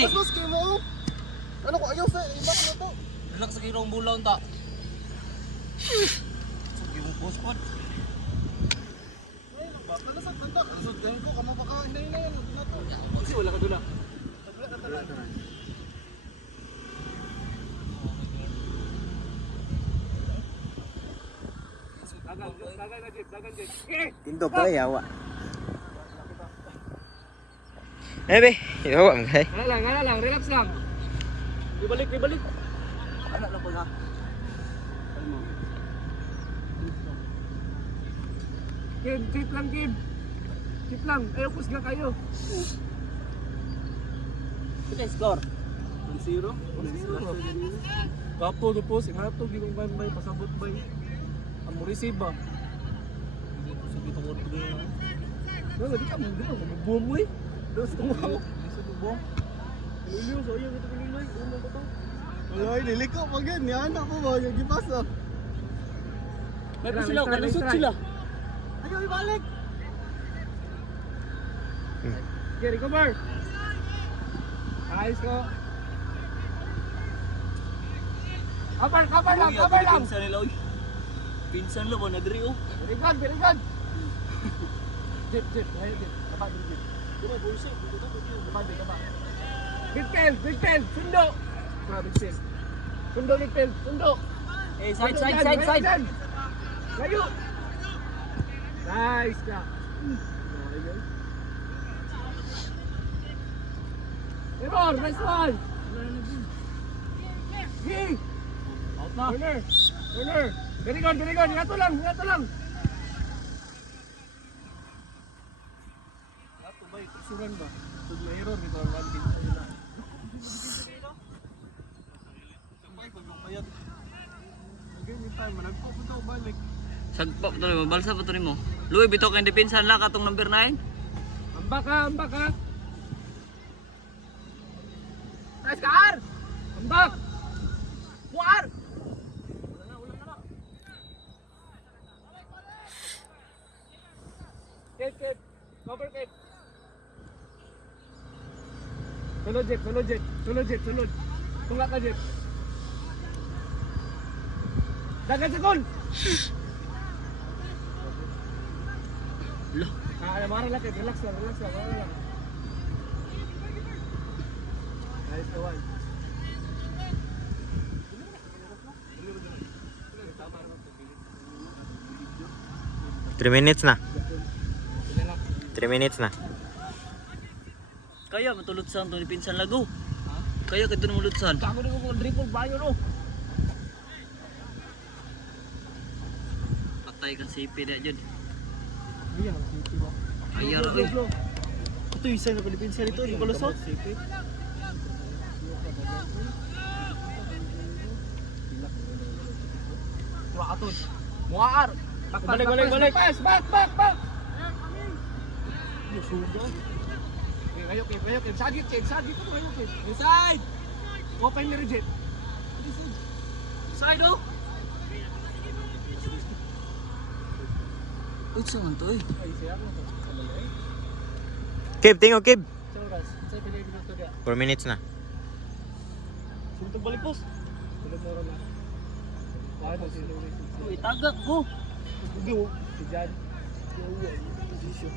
Mas kayo mo. Ano ko ayaw sa ibak na to. Relax sa kirong bulaw ta. Sige mo boss pod. Baka na sa tanda. Kasod kayo ko kamo baka hinay na yan na to. Kasi wala ka dula. Tabla na tara. Tinto pa yawa. Be, yawa mo kay. Ngala lang, relax lang. Ibalik. Ano lang po na? Kid, Chip lang. Ayaw pusga kayo. Ito score. 1-0. Kapo do po, singato gimong bay pasabot bay. Ang mo receive ba? Sabi to ko to. Wala di ka boom mo eh. Dos ko mo. Sabi boom. Liliw so yung ito nilay, uno ko to. Wala ay niliko pag yan. Ni anak mo ba yung gipasa. May sila, kalusot sila. Ayaw ibalik. Okay, recover. Ayos ko. Cover lang. Pinsan nila oy. Pinsan lo mo na diri oh. Very good. Jip. Ayo jip. Tama din jip. Dira bulsa. Tama. Big tail. Sundo. Big tail. Sundo big tail. Sundo. Eh side. Layo. Nice ka. Error, nice one. Hey. Out na. Corner. Very good. Ingat lang. Ato ba, presuran ba? Pag may error, dito ang landing sa nila. Sabay, pag magpayat. Again, yung time, managpo po ito, balik. Sagpa pa to mo, balsa pa to nimo. Luoy bitaw kay depensa na katong number 9. Ambak ka. Nice car! Ambak! War! Wala na. Kip. Cover kip. Sulod. Tunga ka, Jet. Dagan sa goal! Loh, Mara lang, Kip. Relax lang. Mara lang. Nice kawan. 3 minutes na. 3 minutes na. kaya matulutsan to ni pinsan lago. Kaya kadto na mulutsan. Kamu na ko dribble bayo no. Patay ka CP dia jud. Iya, sipi ba. Ayar oi. Ito yung isa na Pilipinsa dito, yung kulusot. Tuatun. Muar. Balik. Back. Yo suga. Ayo Kip. Sagit ko ayo Kip. Inside. Open ni reject. Side oh. Uy, saan to eh? Ay, siya mo to. Kib, tingog Kib. Saan guys? Sa pinay minuto dia. 4 minutes na. Suntog balik pos. Tulog mo na. Wala mo si Luis. Uy, tagak ko. Ugi mo. Si Jan. Position.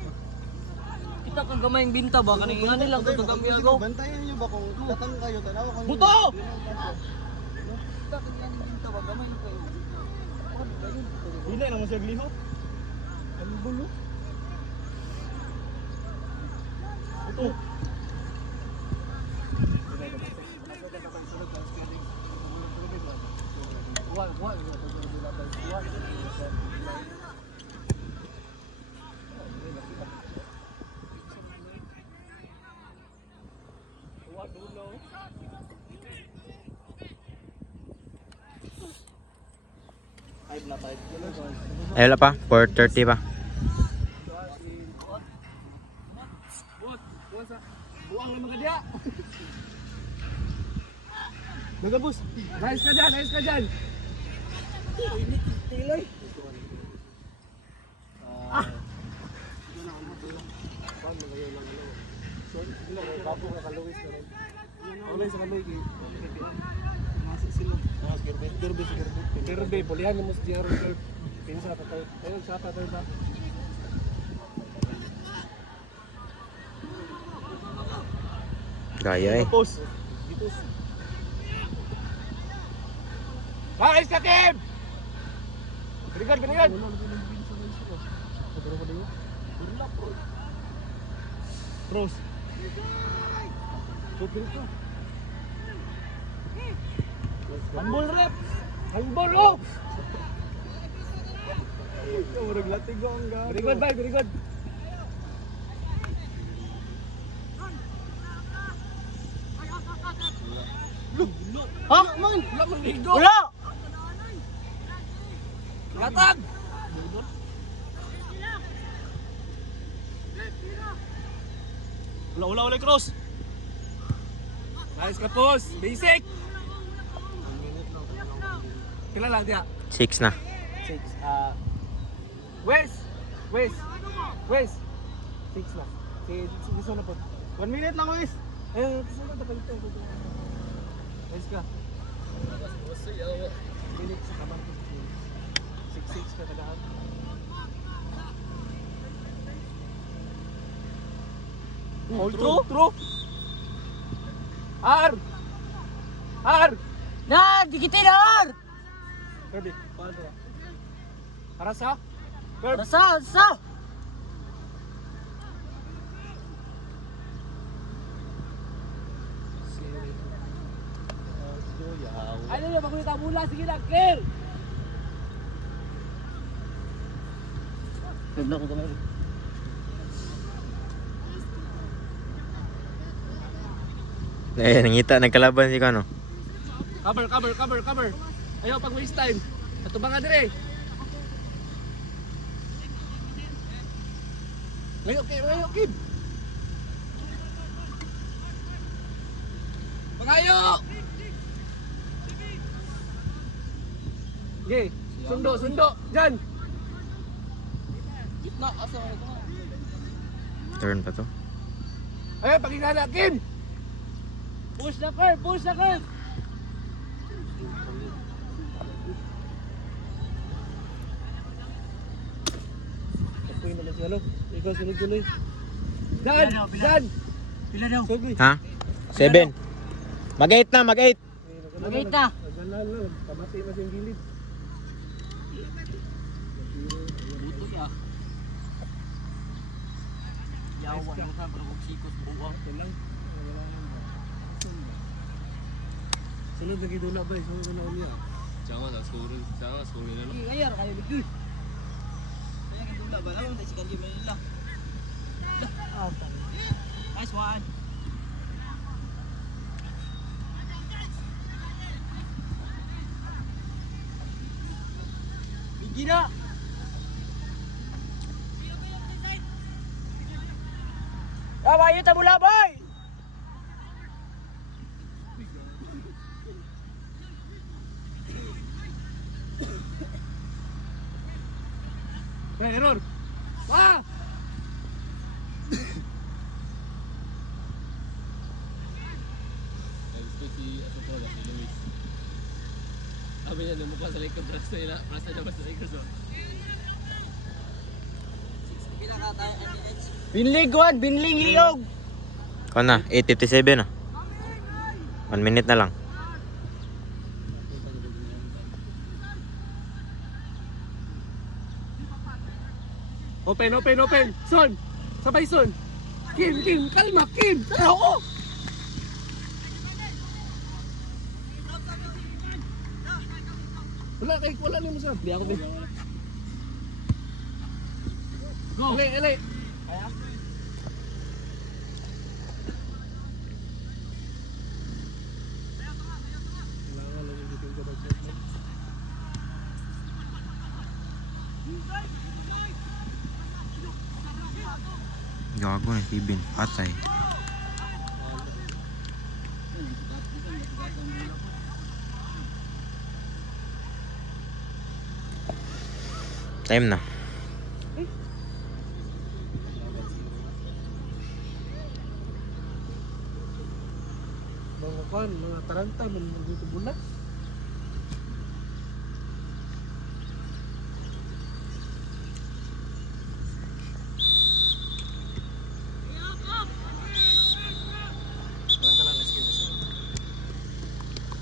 Kita kang gamay yung binta ba? Kaning nga nilang ito kami ako. Bantayan niyo ba kung datang kayo tanawa kang Buto! Kita kang yung binta ba? Gamay yung kayo. Hindi naman siya gliho. Ang bulo. Buto. What? Ay, wala pa. 4:30 pa. Buang naman ka dia. Nagabus. Nice ka dyan. Tiloy. Kaloy sa kaloy kay. Masik sila. Kirby, pulihan mo si Jero. Pinsa pa tayo. Ayun, siya pa tayo ba? Gaya eh. Post. Guys, Kakim! Berikan. Terus. Handball rep. Handball lo. Urang latih gong ga. Very good. Ha? Man, wala man ligo. Wala. Latag. Wala cross. Nice kapos. Basic. Kailan lang dia? 6 na. 6. West. 6 na. Sige na po. 1 minute lang, West. Saan ka tapalito? West ka. Minute sa kabang. 6 ka tagaan. True. R. Na, dikitin ar! Kirby, paano? Arasa? Kirby. Sa! Ano na, magulit ang mula, sige na, Ker! Ganda ko kamay. Nangita, nagkalaban si Kano. Cover. Ayaw pag waste time. Ato ba nga dire? Layo, Kim. Pangayo! Okay, sundo. Diyan. Gitna, asa ito nga. Turn pa to. Ayaw, pakinggan Kim. Push na, Ker! Tapoy naman siya, lo. Ikaw sunod-sunod. Dan! Pila daw? Sugli. Ha? 7. Mag-8 na. Magita! Magalan lang. Kamati mas yung gilid. Buto ka. Yawan mo ka, pero sikos buwang. Yan lang. Sunod lagi dula ba? Sunod na uliya. Jangan lah suruh ni lah. Ngayon, kayo lagi. Kaya kitula ba? Alam mo, tayo si Kanji Manila. Nice one. Bigi na! Ayo tayo mula, boy! Error! Ah! Sabi niya, namukha sa likod, rasta niya ba sa likod? Binling hiyog! Kau na, 8:57 na. 1 minute na lang. Open! Son! Sabay Son! Kim! Kalma! Kim! Tara ako! Wala niyo mo sir. Di ako din. Go! Ele! Gago na si Bin. Patay. Time na. mga kwan, mga taranta, mga dito bula.